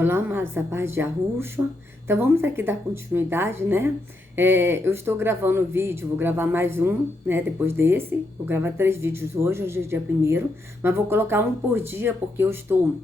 Olá, amados, a paz de Yahushua. Então vamos aqui dar continuidade, né? Eu estou gravando o vídeo, vou gravar mais um, né? Depois desse, vou gravar 3 vídeos hoje é dia 1º, mas vou colocar um por dia porque eu estou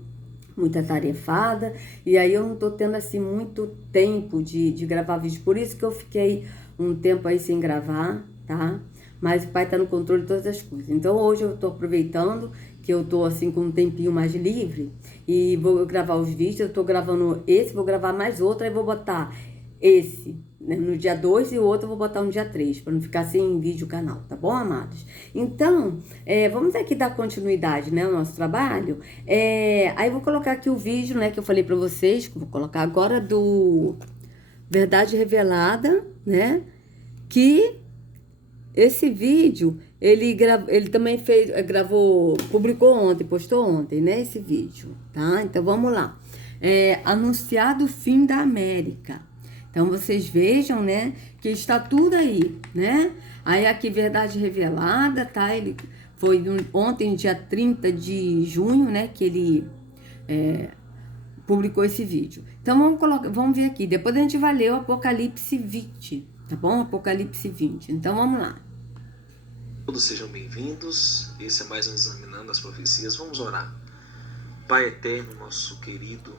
muito atarefada e aí eu não tô tendo assim muito tempo de gravar vídeo, por isso que eu fiquei um tempo aí sem gravar, tá? Mas o pai tá no controle de todas as coisas. Então hoje eu tô aproveitando que eu tô assim com um tempinho mais livre e vou gravar os vídeos. Eu tô gravando esse, vou gravar mais outro, aí vou botar esse, né, no dia 2 e o outro eu vou botar no dia 3, para não ficar sem vídeo o canal, tá bom, amados? Então, vamos aqui dar continuidade, né, ao nosso trabalho. Aí eu vou colocar aqui o vídeo, né, que eu falei para vocês, que eu vou colocar agora do Verdade Revelada, né, que esse vídeo, ele também gravou, publicou ontem, postou ontem, né, esse vídeo, tá? Então, vamos lá. Anunciado o fim da América. Então, vocês vejam, né, que está tudo aí, né? Aí, aqui, Verdade Revelada, tá? Ele foi ontem, dia 30 de junho, né, que ele publicou esse vídeo. Então, vamos ver aqui. Depois a gente vai ler o Apocalipse 20, tá bom? Apocalipse 20. Então, vamos lá. Todos sejam bem-vindos. Esse é mais um Examinando as Profecias. Vamos orar. Pai eterno, nosso querido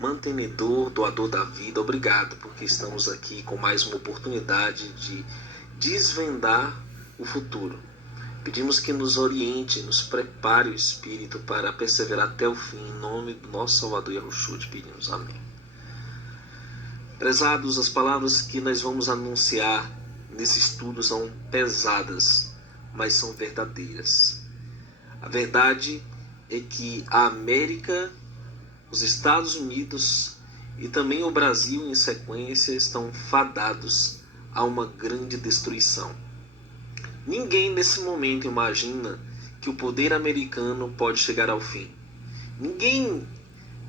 mantenedor, doador da vida, obrigado porque estamos aqui com mais uma oportunidade de desvendar o futuro. Pedimos que nos oriente, nos prepare o Espírito para perseverar até o fim. Em nome do nosso Salvador Yahushua te pedimos. Amém. Prezados, as palavras que nós vamos anunciar nesse estudo são pesadas, mas são verdadeiras. A verdade é que a América, os Estados Unidos e também o Brasil em sequência estão fadados a uma grande destruição. Ninguém nesse momento imagina que o poder americano pode chegar ao fim. Ninguém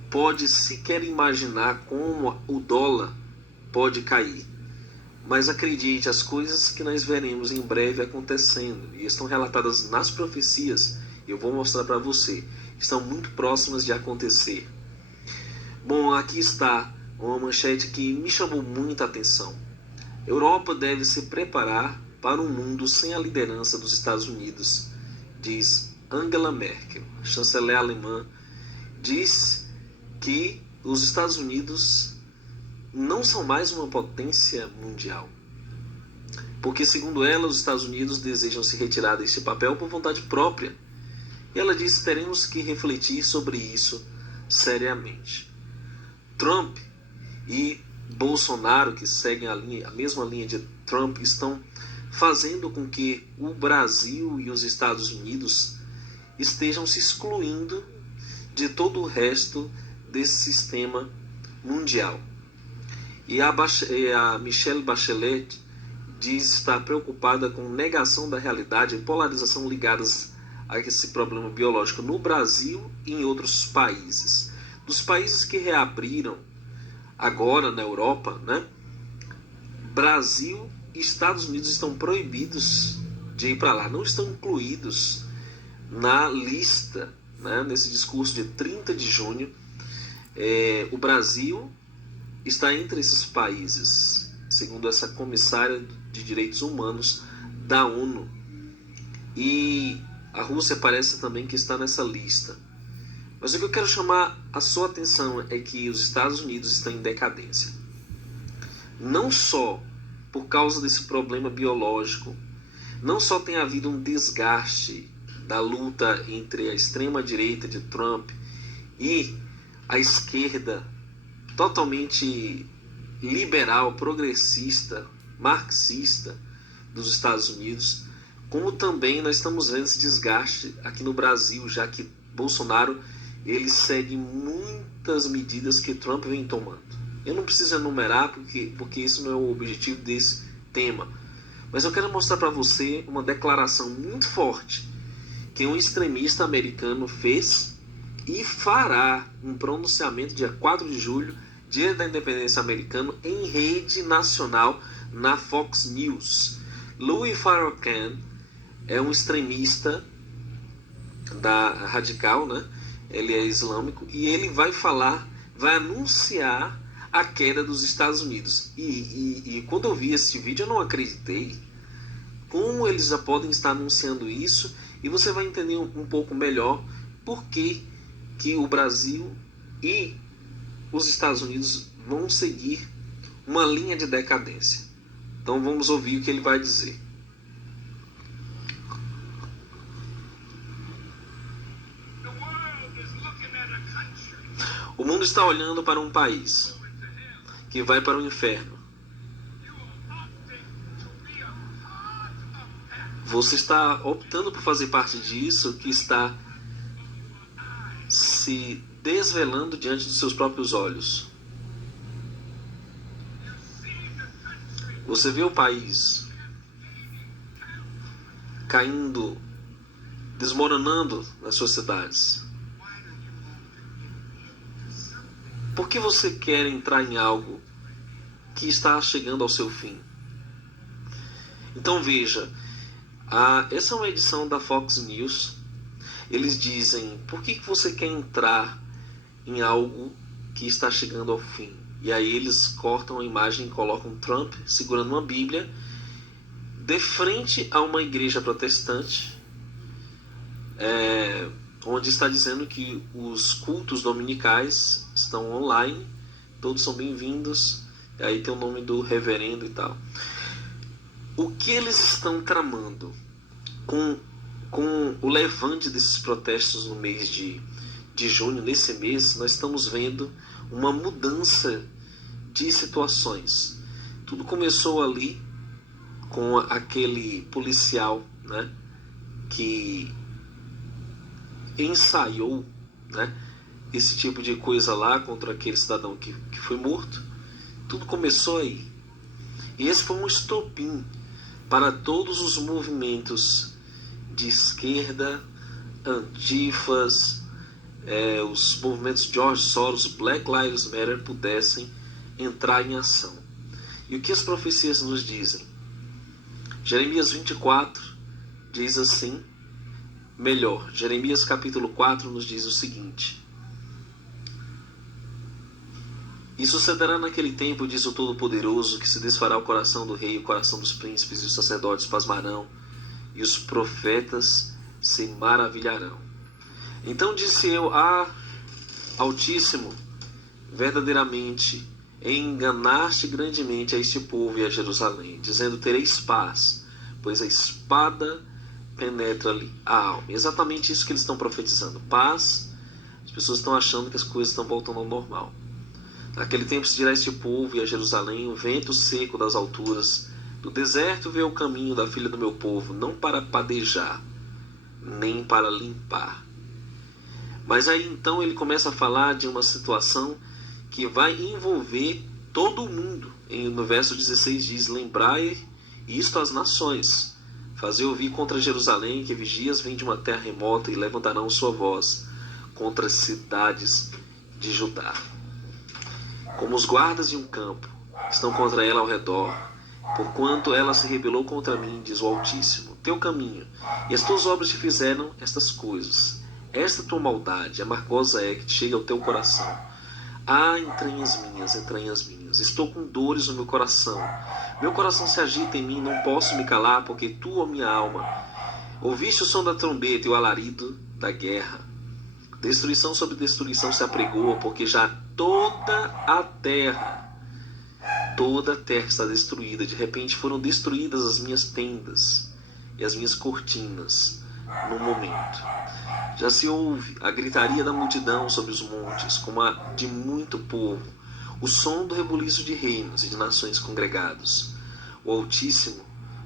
pode sequer imaginar como o dólar pode cair. Mas acredite, as coisas que nós veremos em breve acontecendo e estão relatadas nas profecias, eu vou mostrar para você, estão muito próximas de acontecer. Bom, aqui está uma manchete que me chamou muita atenção. Europa deve se preparar para um mundo sem a liderança dos Estados Unidos, diz Angela Merkel. A chanceler alemã diz que os Estados Unidos não são mais uma potência mundial. Porque, segundo ela, os Estados Unidos desejam se retirar deste papel por vontade própria. E ela diz que teremos que refletir sobre isso seriamente. Trump e Bolsonaro, que seguem a mesma linha de Trump, estão fazendo com que o Brasil e os Estados Unidos estejam se excluindo de todo o resto desse sistema mundial. E a Michelle Bachelet diz estar preocupada com negação da realidade e polarização ligadas a esse problema biológico no Brasil e em outros países. Dos países que reabriram agora na Europa, né? Brasil e Estados Unidos estão proibidos de ir para lá, não estão incluídos na lista, né? Nesse discurso de 30 de junho, o Brasil está entre esses países, segundo essa comissária de direitos humanos da ONU. E a Rússia parece também que está nessa lista. Mas o que eu quero chamar a sua atenção é que os Estados Unidos estão em decadência. Não só por causa desse problema biológico, não só tem havido um desgaste da luta entre a extrema-direita de Trump e a esquerda totalmente liberal, progressista, marxista dos Estados Unidos, como também nós estamos vendo esse desgaste aqui no Brasil, já que Bolsonaro ele segue muitas medidas que Trump vem tomando. Eu não preciso enumerar porque isso não é o objetivo desse tema, mas eu quero mostrar para você uma declaração muito forte que um extremista americano fez e fará um pronunciamento dia 4 de julho, Dia da Independência Americana, em rede nacional na Fox News. Louis Farrakhan é um extremista radical, né? Ele é islâmico e ele vai falar vai anunciar a queda dos Estados Unidos. E quando eu vi esse vídeo eu não acreditei. Como eles já podem estar anunciando isso, e você vai entender um pouco melhor por que o Brasil e os Estados Unidos vão seguir uma linha de decadência. Então vamos ouvir o que ele vai dizer. O mundo está olhando para um país que vai para o inferno. Você está optando por fazer parte disso, que está se desvelando diante dos seus próprios olhos. Você vê o país caindo, desmoronando nas suas cidades. Por que você quer entrar em algo que está chegando ao seu fim? Então veja, essa é uma edição da Fox News. Eles dizem, por que você quer entrar em algo que está chegando ao fim? E aí eles cortam a imagem e colocam Trump segurando uma Bíblia de frente a uma igreja protestante, onde está dizendo que os cultos dominicais estão online, todos são bem-vindos, e aí tem o nome do reverendo e tal. O que eles estão tramando com o levante desses protestos no mês de junho? Nesse mês nós estamos vendo uma mudança de situações. Tudo começou ali com aquele policial, né, que ensaiou, né, esse tipo de coisa lá contra aquele cidadão que foi morto. Tudo começou aí. E esse foi um estopim para todos os movimentos de esquerda, antifas, os movimentos George Soros, Black Lives Matter pudessem entrar em ação. E o que as profecias nos dizem? Jeremias 24 diz assim, melhor, Jeremias capítulo 4 nos diz o seguinte: e sucederá naquele tempo, diz o Todo-Poderoso, que se desfará o coração do rei, o coração dos príncipes, e os sacerdotes pasmarão, e os profetas se maravilharão. Então disse eu, Altíssimo, verdadeiramente enganaste grandemente a este povo e a Jerusalém, dizendo, tereis paz, pois a espada penetra-lhe a alma. E exatamente isso que eles estão profetizando, paz. As pessoas estão achando que as coisas estão voltando ao normal. Naquele tempo se dirá a este povo e a Jerusalém, o vento seco das alturas, do deserto vê o caminho da filha do meu povo, não para padejar, nem para limpar. Mas aí então ele começa a falar de uma situação que vai envolver todo o mundo. No verso 16 diz, lembrai isto às nações, fazei ouvir contra Jerusalém, que vigias vêm de uma terra remota e levantarão sua voz contra as cidades de Judá. Como os guardas de um campo estão contra ela ao redor, porquanto ela se rebelou contra mim, diz o Altíssimo. Teu caminho e as tuas obras te fizeram estas coisas. Esta tua maldade amargosa é que te chega ao teu coração. Entranhas minhas, estou com dores no meu coração. Meu coração se agita em mim, não posso me calar, porque tu, ó minha alma, ouviste o som da trombeta e o alarido da guerra. Destruição sobre destruição se apregoa, porque já toda a terra está destruída. De repente foram destruídas as minhas tendas e as minhas cortinas num momento. Já se ouve a gritaria da multidão sobre os montes, como a de muito povo, o som do rebuliço de reinos e de nações congregados. O Altíssimo,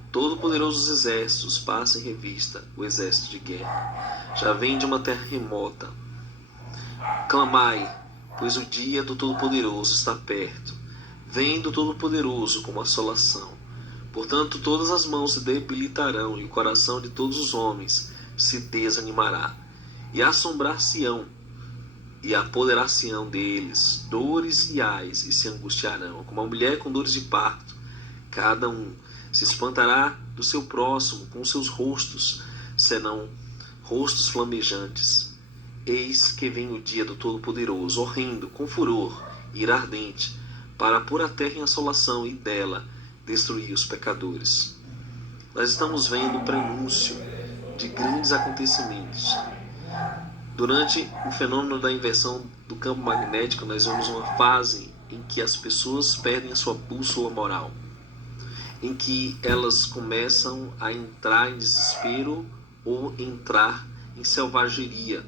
Todo-Poderoso dos exércitos, passa em revista o exército de guerra. Já vem de uma terra remota. Clamai, pois o dia do Todo-Poderoso está perto. Vem do Todo-Poderoso como assolação. Portanto, todas as mãos se debilitarão e o coração de todos os homens se desanimará. E assombrar-se-ão e apoderar-se-ão deles dores e ais, e se angustiarão, como a mulher com dores de parto. Cada um se espantará do seu próximo, com seus rostos serão rostos flamejantes. Eis que vem o dia do Todo-Poderoso, horrendo, com furor, ira ardente, para pôr a terra em assolação e dela destruir os pecadores. Nós estamos vendo o prenúncio de grandes acontecimentos. Durante o fenômeno da inversão do campo magnético, nós vemos uma fase em que as pessoas perdem a sua bússola moral, em que elas começam a entrar em desespero ou entrar em selvageria.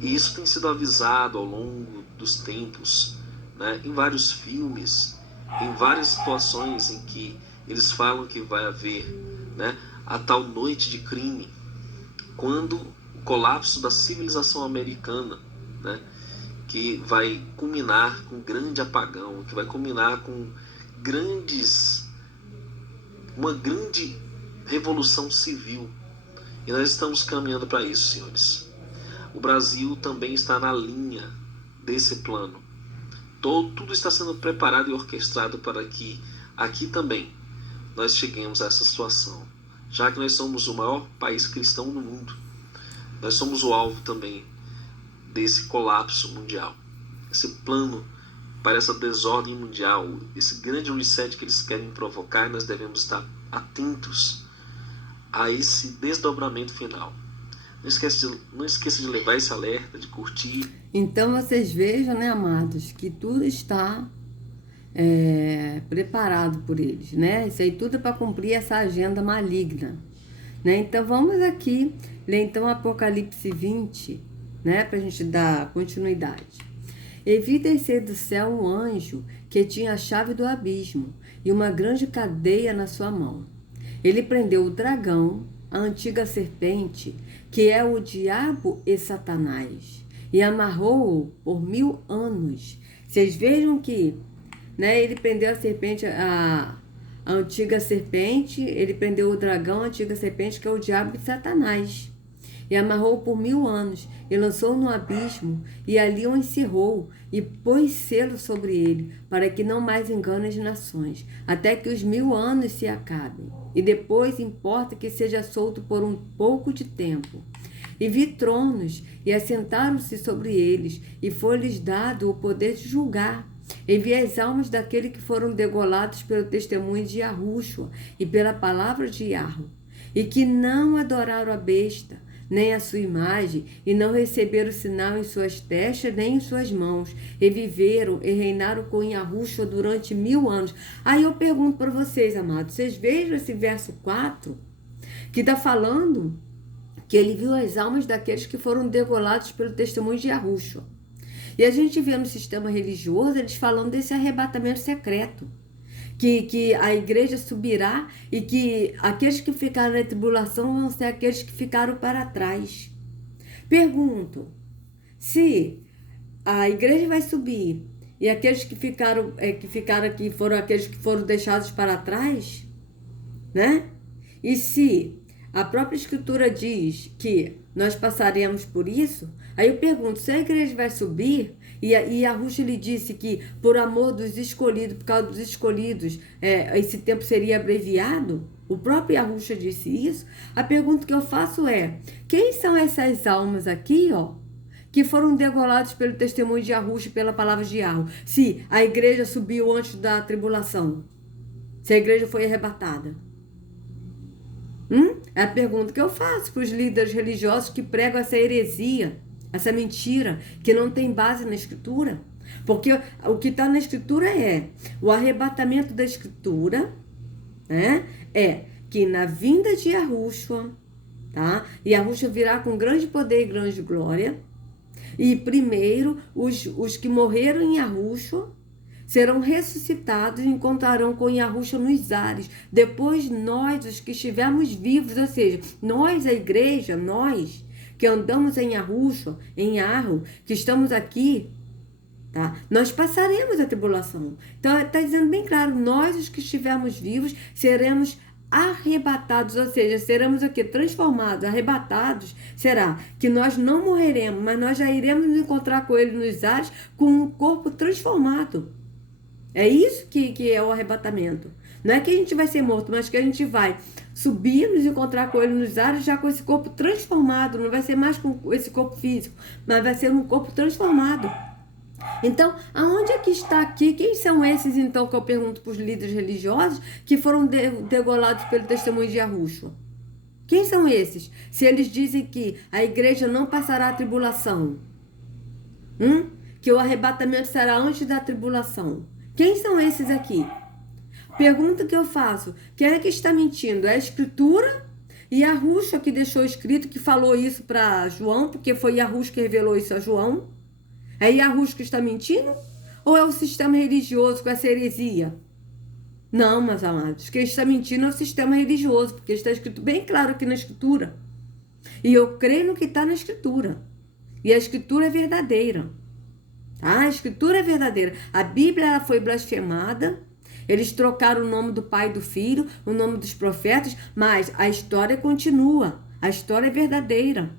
E isso tem sido avisado ao longo dos tempos, né, em vários filmes, em várias situações em que eles falam que vai haver, né, a tal noite de crime, quando o colapso da civilização americana, né, que vai culminar com um grande apagão, que vai culminar com uma grande revolução civil. E nós estamos caminhando para isso, senhores. O Brasil também está na linha desse plano. Tudo está sendo preparado e orquestrado para que aqui também nós cheguemos a essa situação. Já que nós somos o maior país cristão do mundo, nós somos o alvo também desse colapso mundial. Esse plano para essa desordem mundial, esse grande reset que eles querem provocar, nós devemos estar atentos a esse desdobramento final. Não esqueça de levar esse alerta, de curtir. Então vocês vejam, né, amados, que tudo está preparado por eles, né? Isso aí tudo é para cumprir essa agenda maligna, né? Então vamos aqui ler então Apocalipse 20, né, para a gente dar continuidade. E vi descer do céu um anjo que tinha a chave do abismo e uma grande cadeia na sua mão. Ele prendeu o dragão, a antiga serpente, que é o diabo e Satanás, e amarrou-o por 1000 anos. Vocês vejam que, né, ele prendeu a serpente, a antiga serpente, ele prendeu o dragão, a antiga serpente, que é o diabo e Satanás, e amarrou-o por 1000 anos, e lançou-o no abismo, e ali o encerrou, e pôs selo sobre ele, para que não mais engane as nações, até que os 1000 anos se acabem. E depois importa que seja solto por um pouco de tempo. E vi tronos, e assentaram-se sobre eles, e foi-lhes dado o poder de julgar. E vi as almas daqueles que foram degolados pelo testemunho de Yahushua, e pela palavra de Yahweh, e que não adoraram a besta, nem a sua imagem, e não receberam sinal em suas testas, nem em suas mãos, e viveram e reinaram com Yahushua durante 1000 anos. Aí eu pergunto para vocês, amados, vocês vejam esse verso 4, que está falando que ele viu as almas daqueles que foram degolados pelo testemunho de Yahushua. E a gente vê no sistema religioso eles falando desse arrebatamento secreto, que a igreja subirá e que aqueles que ficaram na tribulação vão ser aqueles que ficaram para trás. Pergunto, se a igreja vai subir e aqueles que ficaram aqui foram aqueles que foram deixados para trás, né? E se a própria Escritura diz que nós passaremos por isso, aí eu pergunto, se a igreja vai subir, e Yahushua lhe disse que por amor dos escolhidos, por causa dos escolhidos, esse tempo seria abreviado, o próprio Yahushua disse isso, a pergunta que eu faço é, quem são essas almas aqui, ó, que foram degolados pelo testemunho de Yahushua e pela palavra de Yahweh, se a igreja subiu antes da tribulação, se a igreja foi arrebatada? É a pergunta que eu faço para os líderes religiosos que pregam essa heresia, essa mentira, que não tem base na Escritura. Porque o que está na Escritura é, o arrebatamento da Escritura, né, é que na vinda de Yahushua, tá? Yahushua virá com grande poder e grande glória, e primeiro os que morreram em Yahushua serão ressuscitados e encontrarão com Yahushua nos ares. Depois nós, os que estivermos vivos, ou seja, nós, a igreja, nós que andamos em Yahushua, em Yahweh, que estamos aqui, tá? Nós passaremos a tribulação. Então está dizendo bem claro, nós, os que estivermos vivos, seremos arrebatados, ou seja, seremos aqui transformados, arrebatados. Será que nós não morreremos, mas nós já iremos nos encontrar com ele nos ares com um corpo transformado. É isso que é o arrebatamento. Não é que a gente vai ser morto, mas que a gente vai subir, nos encontrar com ele nos ares, já com esse corpo transformado. Não vai ser mais com esse corpo físico, mas vai ser um corpo transformado. Então, aonde é que está aqui? Quem são esses, então, que eu pergunto para os líderes religiosos que foram degolados pelo testemunho de Yahushua? Quem são esses? Se eles dizem que a igreja não passará a tribulação, que o arrebatamento será antes da tribulação. Quem são esses aqui? Pergunta que eu faço. Quem é que está mentindo? É a Escritura? E Yahushua que deixou escrito, que falou isso para João, porque foi Yahushua que revelou isso a João? É Yahushua que está mentindo? Ou é o sistema religioso com essa heresia? Não, meus amados. Quem está mentindo é o sistema religioso, porque está escrito bem claro aqui na Escritura. E eu creio no que está na Escritura. E a Escritura é verdadeira. Tá? A Escritura é verdadeira. A Bíblia ela foi blasfemada. Eles trocaram o nome do Pai e do Filho, o nome dos profetas, mas a história continua. A história é verdadeira.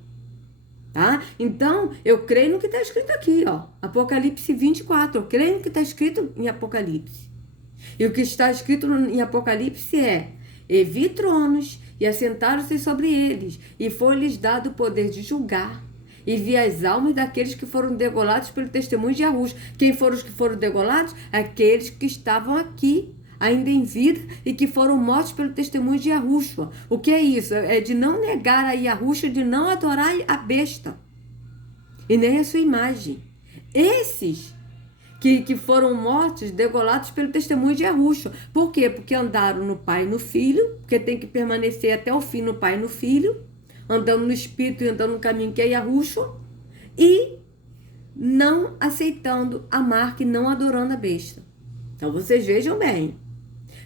Tá? Então, eu creio no que está escrito aqui, ó. Apocalipse 24. Eu creio no que está escrito em Apocalipse. E o que está escrito em Apocalipse é: e vi tronos, e assentaram-se sobre eles, e foi-lhes dado o poder de julgar. E vi as almas daqueles que foram degolados pelo testemunho de Yahushua. Quem foram os que foram degolados? Aqueles que estavam aqui, ainda em vida, e que foram mortos pelo testemunho de Yahushua. O que é isso? É de não negar a Yahushua, de não adorar a besta, e nem a sua imagem. Esses que foram mortos, degolados pelo testemunho de Yahushua. Por quê? Porque andaram no Pai e no Filho, porque tem que permanecer até o fim no Pai e no Filho, andando no Espírito e andando no caminho que é Yahushua, e não aceitando a marca e não adorando a besta. Então vocês vejam bem,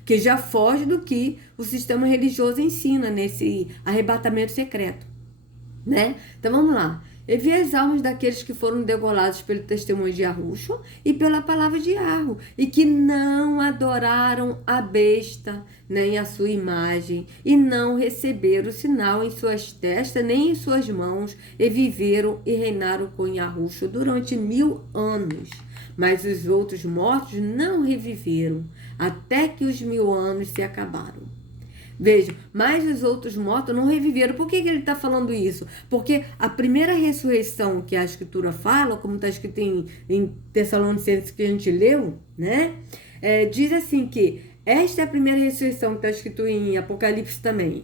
que já foge do que o sistema religioso ensina nesse arrebatamento secreto, né? Então vamos lá. E vi as almas daqueles que foram degolados pelo testemunho de Yahushua e pela palavra de Yahweh, e que não adoraram a besta, nem a sua imagem, e não receberam o sinal em suas testas, nem em suas mãos, e viveram e reinaram com Yahushua durante 1000 anos. Mas os outros mortos não reviveram, até que os 1000 anos se acabaram. Vejam, mas os outros mortos não reviveram. Por que ele está falando isso? Porque a primeira ressurreição que a Escritura fala, como está escrito em Tessalonicenses que a gente leu, né? Diz assim que esta é a primeira ressurreição que está escrito em Apocalipse também,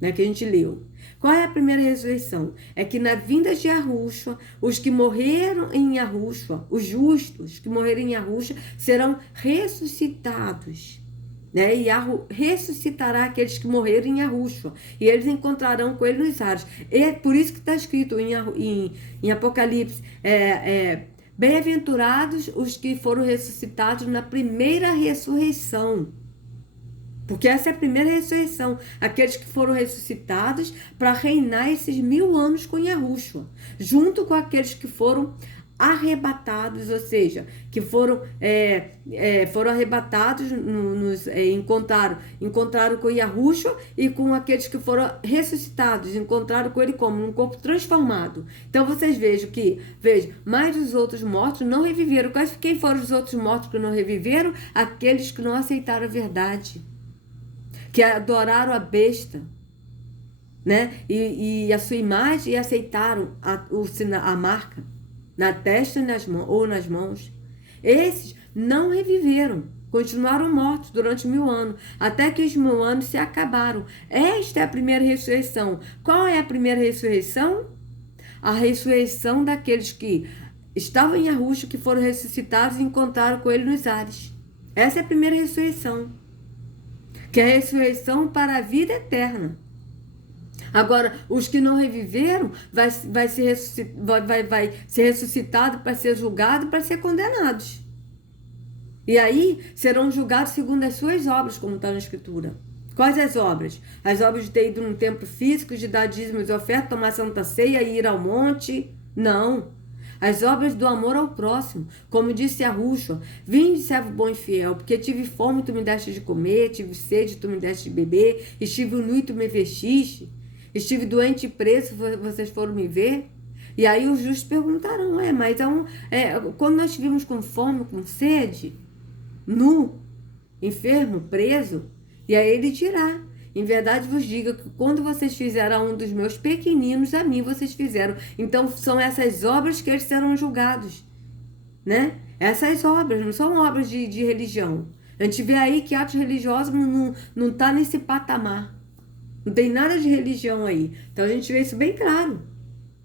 né? Que a gente leu. Qual é a primeira ressurreição? É que na vinda de Yahushua, os que morreram em Yahushua, os justos que morreram em Yahushua, serão ressuscitados. Né? E Yahu ressuscitará aqueles que morreram em Yahushua, e eles encontrarão com ele nos ares. E é por isso que está escrito em Apocalipse, bem-aventurados os que foram ressuscitados na primeira ressurreição. Porque essa é a primeira ressurreição, aqueles que foram ressuscitados para reinar esses 1000 anos com Yahushua, junto com aqueles que foram arrebatados, ou seja, que foram arrebatados, encontraram com Yahushua, e com aqueles que foram ressuscitados, encontraram com ele como? Num corpo transformado. Então vocês vejam, mais os outros mortos não reviveram. Quem foram os outros mortos que não reviveram? Aqueles que não aceitaram a verdade, que adoraram a besta, né? E a sua imagem, e aceitaram a marca na testa ou nas mãos. Esses não reviveram, continuaram mortos durante 1000 anos, até que os 1000 anos se acabaram. Esta é a primeira ressurreição. Qual é a primeira ressurreição? A ressurreição daqueles que estavam em Yahushua, que foram ressuscitados e encontraram com ele nos ares. Essa é a primeira ressurreição, que é a ressurreição para a vida eterna. Agora, os que não reviveram vai ser ressuscitado para ser julgado, para ser condenados. E aí serão julgados segundo as suas obras, como está na Escritura. Quais as obras? As obras de ter ido num templo físico, de dar dízimos e ofertas, tomar santa ceia e ir ao monte? Não. As obras do amor ao próximo, como disse Yahushua: vinde, servo bom e fiel, porque tive fome, tu me deste de comer, tive sede, tu me deste de beber, estive nu e tu me vestiste, estive doente e preso, vocês foram me ver. E aí os justos perguntarão: quando nós estivemos com fome, com sede, nu, enfermo, preso? E aí ele dirá: em verdade vos digo que quando vocês fizeram a um dos meus pequeninos, a mim vocês fizeram. Então são essas obras que eles serão julgados, né? Essas obras, não são obras de religião. A gente vê aí que atos religiosos não tá nesse patamar. Não tem nada de religião aí. Então a gente vê isso bem claro,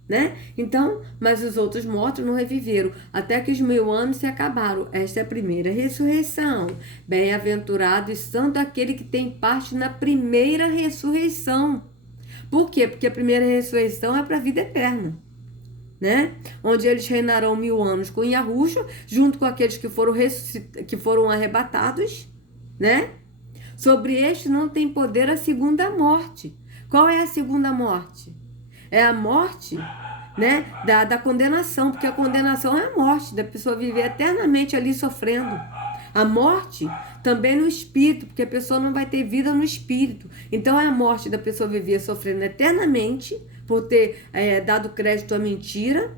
né? Então, mas os outros mortos não reviveram, até que os 1000 anos se acabaram. Esta é a primeira ressurreição. Bem-aventurado e santo aquele que tem parte na primeira ressurreição. Por quê? Porque a primeira ressurreição é para a vida eterna, né? Onde eles reinarão 1000 anos com Yahushua, junto com aqueles que foram arrebatados, né? Sobre este não tem poder a segunda morte. Qual é a segunda morte? É a morte, né, da condenação, porque a condenação é a morte, da pessoa viver eternamente ali sofrendo. A morte também no espírito, porque a pessoa não vai ter vida no espírito. Então é a morte da pessoa viver sofrendo eternamente, por ter dado crédito à mentira,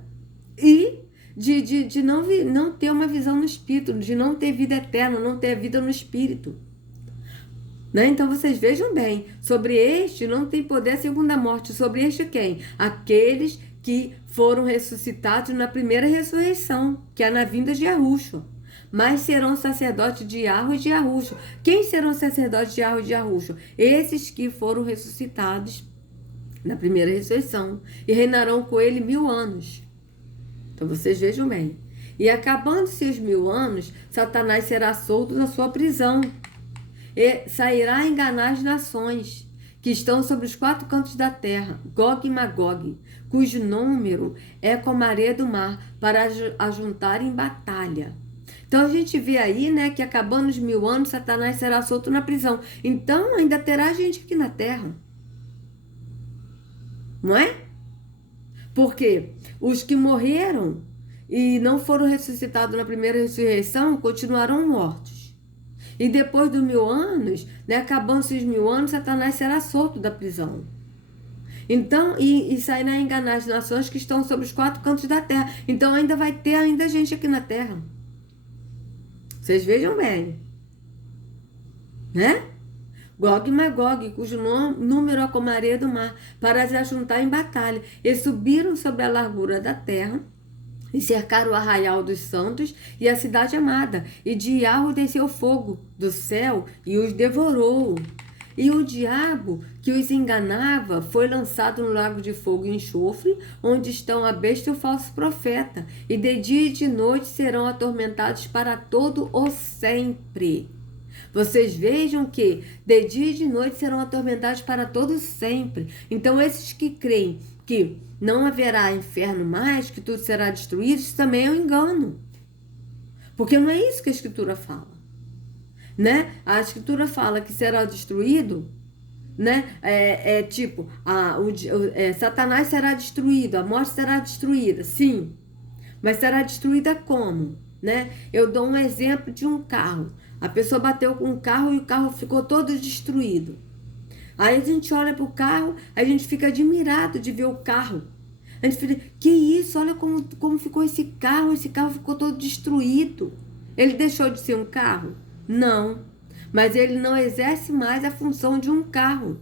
e de não ter uma visão no espírito, de não ter vida eterna, não ter vida no espírito. Né? Então vocês vejam bem, sobre este não tem poder a segunda morte. Sobre este quem? Aqueles que foram ressuscitados na primeira ressurreição, que é na vinda de Yahushua. Mas serão sacerdotes de Yahweh e de Yahushua. Quem serão sacerdotes de Yahweh e de Yahushua? Esses que foram ressuscitados na primeira ressurreição e reinarão com ele 1000 anos. Então vocês vejam bem. E acabando-se os 1000 anos, Satanás será solto da sua prisão e sairá a enganar as nações que estão sobre os 4 cantos da terra, Gog e Magog, cujo número é como a areia do mar, para ajuntar em batalha. Então a gente vê aí, né, que acabando os 1000 anos, Satanás será solto na prisão. Então ainda terá gente aqui na terra, não é? Porque os que morreram e não foram ressuscitados na primeira ressurreição continuarão mortos. E depois dos 1000 anos, né, acabando-se os 1000 anos, Satanás será solto da prisão. Então, e sairá a enganar as nações que estão sobre os 4 cantos da terra. Então ainda vai ter gente aqui na terra. Vocês vejam bem, né? Gog e Magog, cujo número é como a areia do mar, para se ajuntar em batalha. E subiram sobre a largura da terra, e cercaram o arraial dos santos e a cidade amada. E de Yahweh desceu fogo do céu e os devorou. E o diabo que os enganava foi lançado no lago de fogo e enxofre, onde estão a besta e o falso profeta. E de dia e de noite serão atormentados para todo o sempre. Vocês vejam que de dia e de noite serão atormentados para todo sempre. Então esses que creem que não haverá inferno mais, que tudo será destruído, isso também é um engano. Porque não é isso que a Escritura fala, né? A Escritura fala que será destruído, né? Satanás será destruído, a morte será destruída, sim. Mas será destruída como, né? Eu dou um exemplo de um carro. A pessoa bateu com um carro e o carro ficou todo destruído. Aí a gente olha para o carro, a gente fica admirado de ver o carro. A gente fica, que isso, olha como ficou esse carro ficou todo destruído. Ele deixou de ser um carro? Não, mas ele não exerce mais a função de um carro,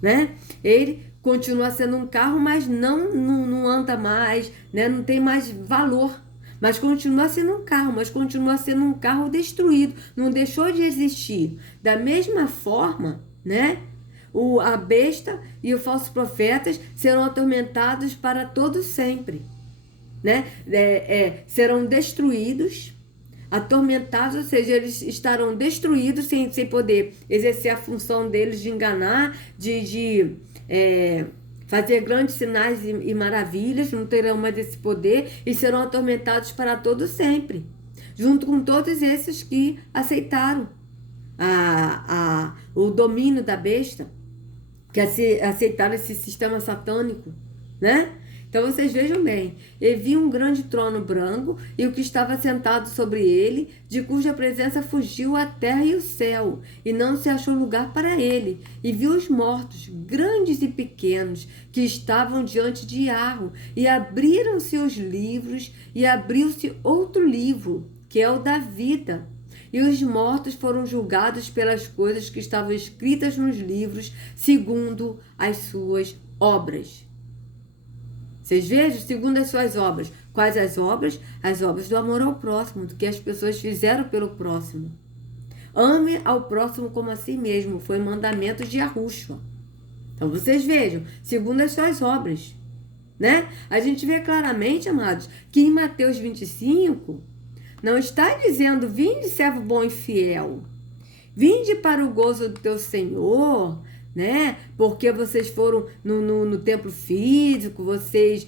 né? Ele continua sendo um carro, mas não anda mais, né? Não tem mais valor. Mas continua sendo um carro, mas continua sendo um carro destruído, não deixou de existir. Da mesma forma, né? A besta e os falsos profetas serão atormentados para todo sempre, né? Serão destruídos, atormentados, ou seja, eles estarão destruídos sem poder exercer a função deles de enganar, de fazer grandes sinais e maravilhas, não terão mais esse poder e serão atormentados para todo sempre, junto com todos esses que aceitaram o domínio da besta, que aceitaram esse sistema satânico, né? Então vocês vejam bem, e vi um grande trono branco e o que estava sentado sobre ele, de cuja presença fugiu a terra e o céu, e não se achou lugar para ele. E vi os mortos, grandes e pequenos, que estavam diante de Yahweh, e abriram-se os livros, e abriu-se outro livro, que é o da vida. e os mortos foram julgados pelas coisas que estavam escritas nos livros, segundo as suas obras. Vocês vejam, segundo as suas obras. Quais as obras? As obras do amor ao próximo, do que as pessoas fizeram pelo próximo. Ame ao próximo como a si mesmo, foi mandamento de Yahushua. Então vocês vejam, segundo as suas obras, né? A gente vê claramente, amados, que em Mateus 25, não está dizendo, vinde servo bom e fiel, vinde para o gozo do teu Senhor, né? Porque vocês foram no templo físico, vocês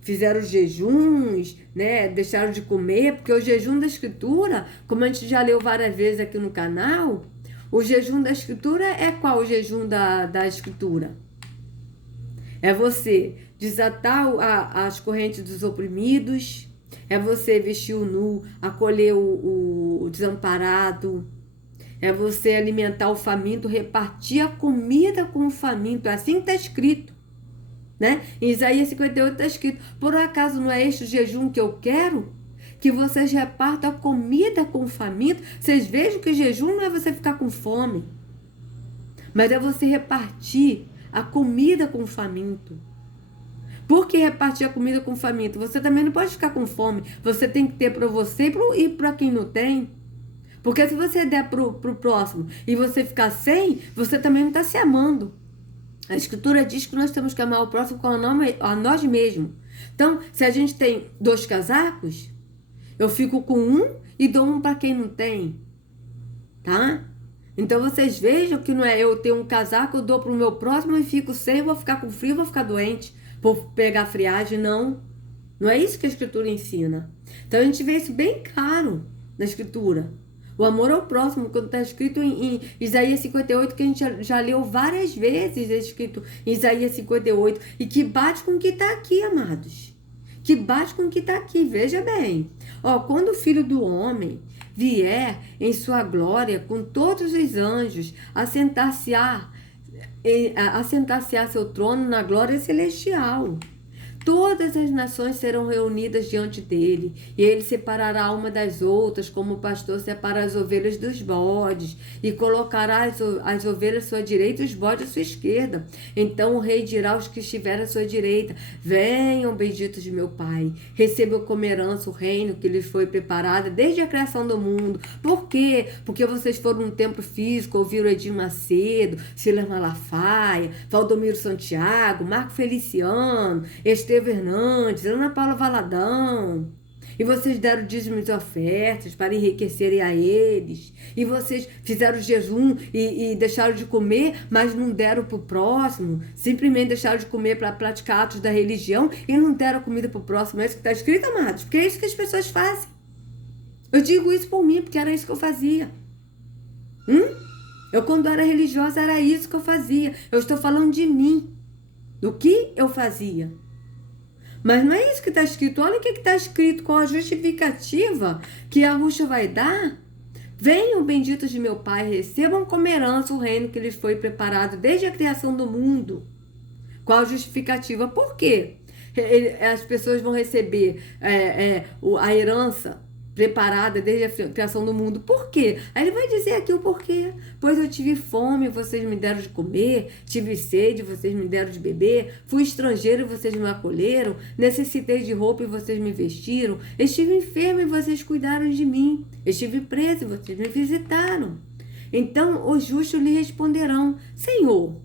fizeram jejuns, né? Deixaram de comer, porque o jejum da Escritura, como a gente já leu várias vezes aqui no canal, o jejum da Escritura é qual o jejum da Escritura? É você desatar as correntes dos oprimidos, é você vestir o nu, acolher o desamparado, é você alimentar o faminto, repartir a comida com o faminto. É assim que está escrito, né? Em Isaías 58 está escrito, por acaso não é este o jejum que eu quero? Que vocês repartam a comida com o faminto. Vocês vejam que jejum não é você ficar com fome, mas é você repartir a comida com o faminto. Por que repartir a comida com o faminto? Você também não pode ficar com fome. Você tem que ter para você e para quem não tem. Porque se você der pro próximo e você ficar sem, você também não está se amando. A Escritura diz que nós temos que amar o próximo como a nós mesmos. Então, se a gente tem 2 casacos, eu fico com um e dou um para quem não tem. Tá? Então, vocês vejam que não é eu ter um casaco, eu dou para o meu próximo e fico sem, vou ficar com frio, vou ficar doente, vou pegar friagem. Não. Não é isso que a Escritura ensina. Então, a gente vê isso bem claro na Escritura. O amor ao próximo, quando está escrito em Isaías 58, que a gente já leu várias vezes, é escrito em Isaías 58, e que bate com o que está aqui, amados. Que bate com o que está aqui, veja bem. Ó, quando o Filho do Homem vier em sua glória com todos os anjos, assentar-se-á seu trono na glória celestial. Todas as nações serão reunidas diante dele, e ele separará uma das outras, como o pastor separa as ovelhas dos bodes, e colocará as ovelhas à sua direita e os bodes à sua esquerda. Então o rei dirá aos que estiverem à sua direita, venham, benditos de meu Pai, recebam como herança o reino que lhes foi preparado desde a criação do mundo. Por quê? Porque vocês foram num templo físico, ouviram Edir Macedo, Silas Malafaia, Valdomiro Santiago, Marco Feliciano, Estevão Hernandes, Ana Paula Valadão, e vocês deram dízimos e ofertas para enriquecerem a eles, e vocês fizeram jejum e deixaram de comer, mas não deram para o próximo, simplesmente deixaram de comer para praticar atos da religião e não deram comida para o próximo. É isso que está escrito, amados, porque é isso que as pessoas fazem. Eu digo isso por mim, porque era isso que eu fazia. Eu, quando era religiosa, era isso que eu fazia. Eu estou falando de mim, do que eu fazia. Mas não é isso que está escrito. Olha o que está escrito, com a justificativa que a Yahushua vai dar. Venham, benditos de meu Pai, recebam como herança o reino que lhes foi preparado desde a criação do mundo. Qual a justificativa? Por quê? As pessoas vão receber a herança preparada desde a criação do mundo. Por quê? Aí ele vai dizer aqui o porquê. Pois eu tive fome, vocês me deram de comer, tive sede, vocês me deram de beber, fui estrangeiro e vocês me acolheram, necessitei de roupa e vocês me vestiram, estive enfermo e vocês cuidaram de mim, estive preso e vocês me visitaram. Então os justos lhe responderão, Senhor,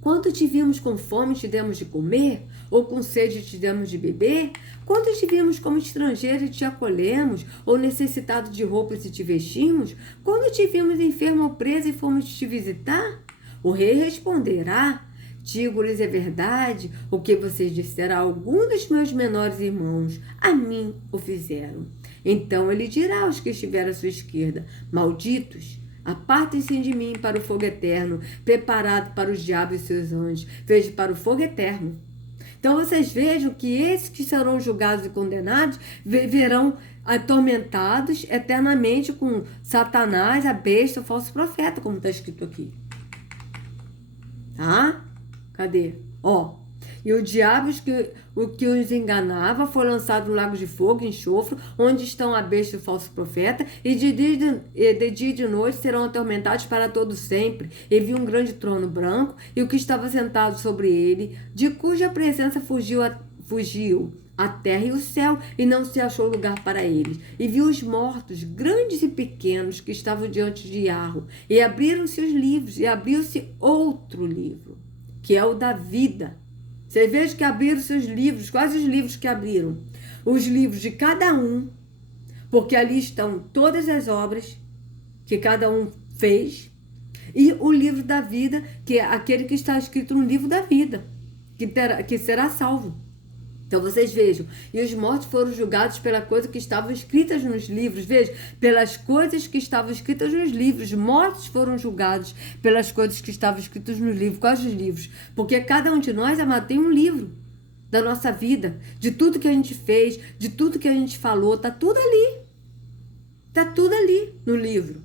quando te vimos com fome te demos de comer, ou com sede te demos de beber? Quando te vimos como estrangeiro e te acolhemos, ou necessitado de roupas e te vestimos? Quando te vimos enfermo ou preso e fomos te visitar? O rei responderá, digo-lhes a verdade, o que vocês disseram a algum dos meus menores irmãos, a mim o fizeram. Então ele dirá aos que estiverem à sua esquerda, malditos, apartem-se de mim para o fogo eterno, preparado para os diabos e seus anjos, vejo para o fogo eterno. Então vocês vejam que esses que serão julgados e condenados verão atormentados eternamente com Satanás, a besta, o falso profeta, como está escrito aqui. Tá? Cadê? Ó. E o que os enganava foi lançado no lago de fogo e enxofre, onde estão a besta e o falso profeta, e de dia e de noite serão atormentados para todo sempre. E viu um grande trono branco, e o que estava sentado sobre ele, de cuja presença fugiu a terra e o céu, e não se achou lugar para eles. E viu os mortos, grandes e pequenos, que estavam diante de Yarro, e abriram-se os livros, e abriu-se outro livro, que é o da vida. Você veja que abriram seus livros, quais os livros que abriram? Os livros de cada um, porque ali estão todas as obras que cada um fez, e o livro da vida, que é aquele que está escrito no livro da vida, que será salvo. Então vocês vejam, e os mortos foram julgados pela coisa que estavam escritas nos livros. Veja, pelas coisas que estavam escritas nos livros. Mortos foram julgados pelas coisas que estavam escritas nos livros. Quais os livros? Porque cada um de nós, amado, tem um livro da nossa vida, de tudo que a gente fez, de tudo que a gente falou, tá tudo ali. Tá tudo ali no livro.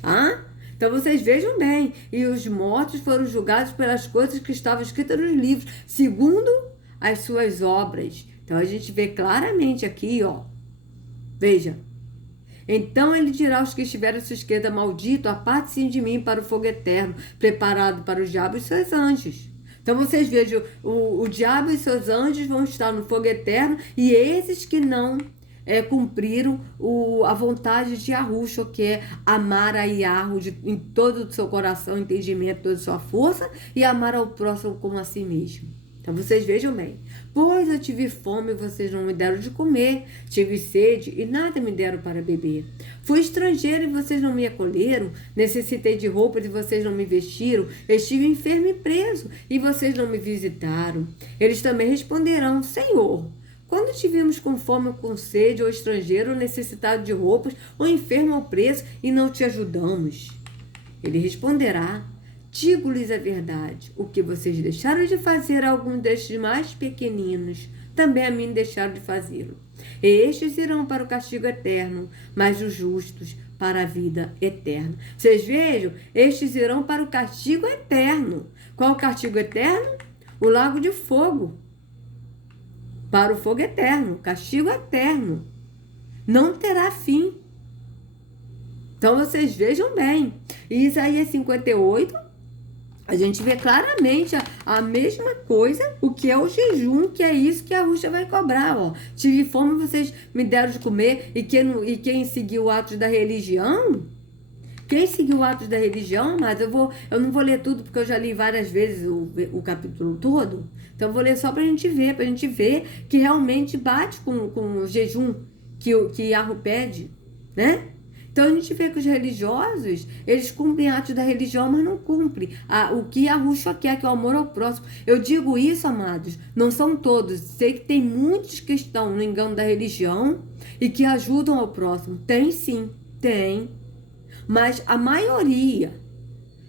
Tá? Então vocês vejam bem, e os mortos foram julgados pelas coisas que estavam escritas nos livros, segundo as suas obras. Então a gente vê claramente aqui, ó. Veja. Então ele dirá aos que estiverem à sua esquerda: maldito, aparte-se de mim para o fogo eterno, preparado para o diabo e seus anjos. Então vocês vejam, o diabo e seus anjos vão estar no fogo eterno, e esses que não cumpriram a vontade de Yahushua, que é amar a Yahweh em todo o seu coração, entendimento, toda a sua força, e amar ao próximo como a si mesmo. Então vocês vejam bem. Pois eu tive fome e vocês não me deram de comer. Tive sede e nada me deram para beber. Fui estrangeiro e vocês não me acolheram. Necessitei de roupas e vocês não me vestiram. Estive enfermo e preso e vocês não me visitaram. Eles também responderão: Senhor, quando tivemos com fome ou com sede, ou estrangeiro, ou necessitado de roupas, ou enfermo ou preso, e não te ajudamos? Ele responderá: digo-lhes a verdade, o que vocês deixaram de fazer a algum destes mais pequeninos, também a mim deixaram de fazê-lo. E estes irão para o castigo eterno, mas os justos para a vida eterna. Vocês vejam, estes irão para o castigo eterno. Qual o castigo eterno? O lago de fogo. Para o fogo eterno, castigo eterno. Não terá fim. Então vocês vejam bem. E Isaías 58, a gente vê claramente a mesma coisa, o que é o jejum, que é isso que a Yahushua vai cobrar. Ó. Tive fome, vocês me deram de comer, e quem seguiu o ato da religião, mas eu não vou ler tudo, porque eu já li várias vezes o capítulo todo, então eu vou ler só pra gente ver que realmente bate com o jejum que Yahu pede, né? Então a gente vê que os religiosos, eles cumprem atos da religião, mas não cumprem o que Yahushua quer, que é o amor ao próximo. Eu digo isso, amados, não são todos. Sei que tem muitos que estão no engano da religião e que ajudam ao próximo. Tem sim, tem. Mas a maioria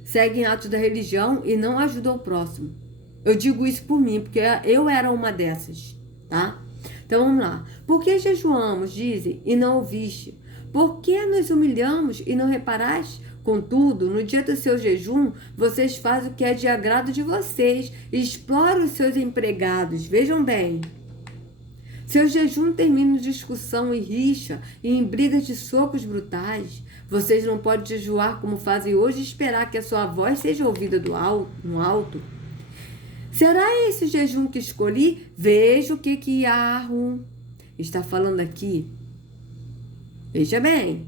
seguem atos da religião e não ajudam ao próximo. Eu digo isso por mim, porque eu era uma dessas, tá? Então vamos lá. Por que jejuamos, dizem, e não ouviste? Por que nos humilhamos e não reparaste? Contudo, no dia do seu jejum, vocês fazem o que é de agrado de vocês e exploram os seus empregados. Vejam bem. Seu jejum termina em discussão e rixa e em brigas de socos brutais. Vocês não podem jejuar como fazem hoje e esperar que a sua voz seja ouvida no alto. Será esse o jejum que escolhi? Veja o que Yahu está falando aqui. Veja bem.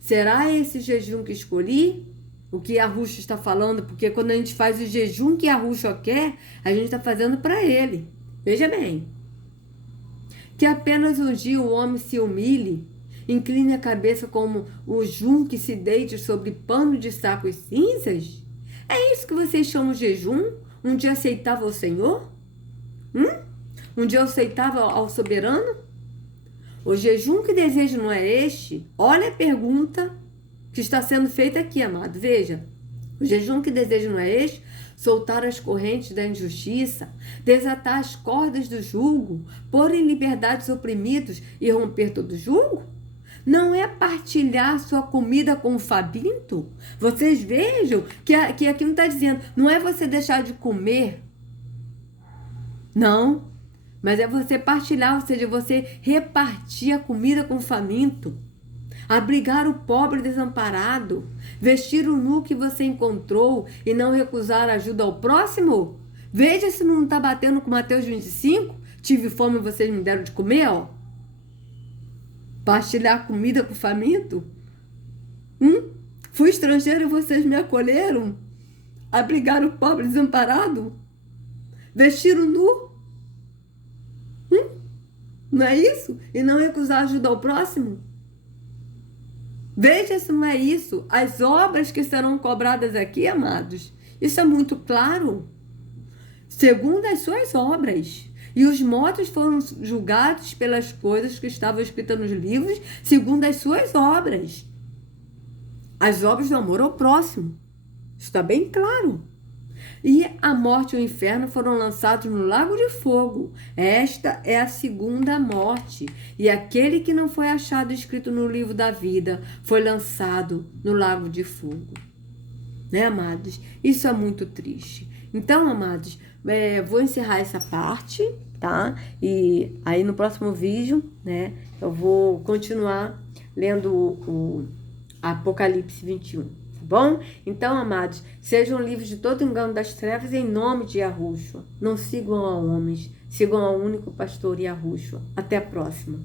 Será esse jejum que escolhi? O que Yahushua está falando? Porque quando a gente faz o jejum que Yahushua quer, a gente está fazendo para ele. Veja bem. Que apenas um dia o homem se humilhe, incline a cabeça como o jum que se deite sobre pano de sacos cinzas? É isso que vocês chamam de jejum? Um dia aceitável ao Senhor? Um dia aceitável ao soberano? O jejum que desejo não é este? Olha a pergunta que está sendo feita aqui, amado. Veja. O jejum que desejo não é este? Soltar as correntes da injustiça, desatar as cordas do jugo, pôr em liberdade os oprimidos e romper todo jugo? Não é partilhar sua comida com o faminto? Vocês vejam que aqui não está dizendo, não é você deixar de comer. Não, mas é você partilhar, ou seja, você repartir a comida com o faminto, abrigar o pobre desamparado, vestir o nu que você encontrou e não recusar ajuda ao próximo. Veja se não está batendo com Mateus 25, tive fome e vocês me deram de comer, ó. Partilhar comida com o faminto. Fui estrangeiro e vocês me acolheram. Abrigar o pobre desamparado. Vestir o nu. Não é isso? E não recusar ajuda ao próximo? Veja se não é isso. As obras que serão cobradas aqui, amados, isso é muito claro. Segundo as suas obras. E os mortos foram julgados pelas coisas que estavam escritas nos livros, segundo as suas obras. As obras do amor ao próximo. Está bem claro. E a morte e o inferno foram lançados no lago de fogo. Esta é a segunda morte. E aquele que não foi achado escrito no livro da vida foi lançado no lago de fogo. Né, amados? Isso é muito triste. Então, amados, vou encerrar essa parte, tá? E aí no próximo vídeo, né, eu vou continuar lendo o Apocalipse 21. Bom? Então, amados, sejam livres de todo engano das trevas em nome de Yahushua. Não sigam a homens, sigam ao único pastor Yahushua. Até a próxima.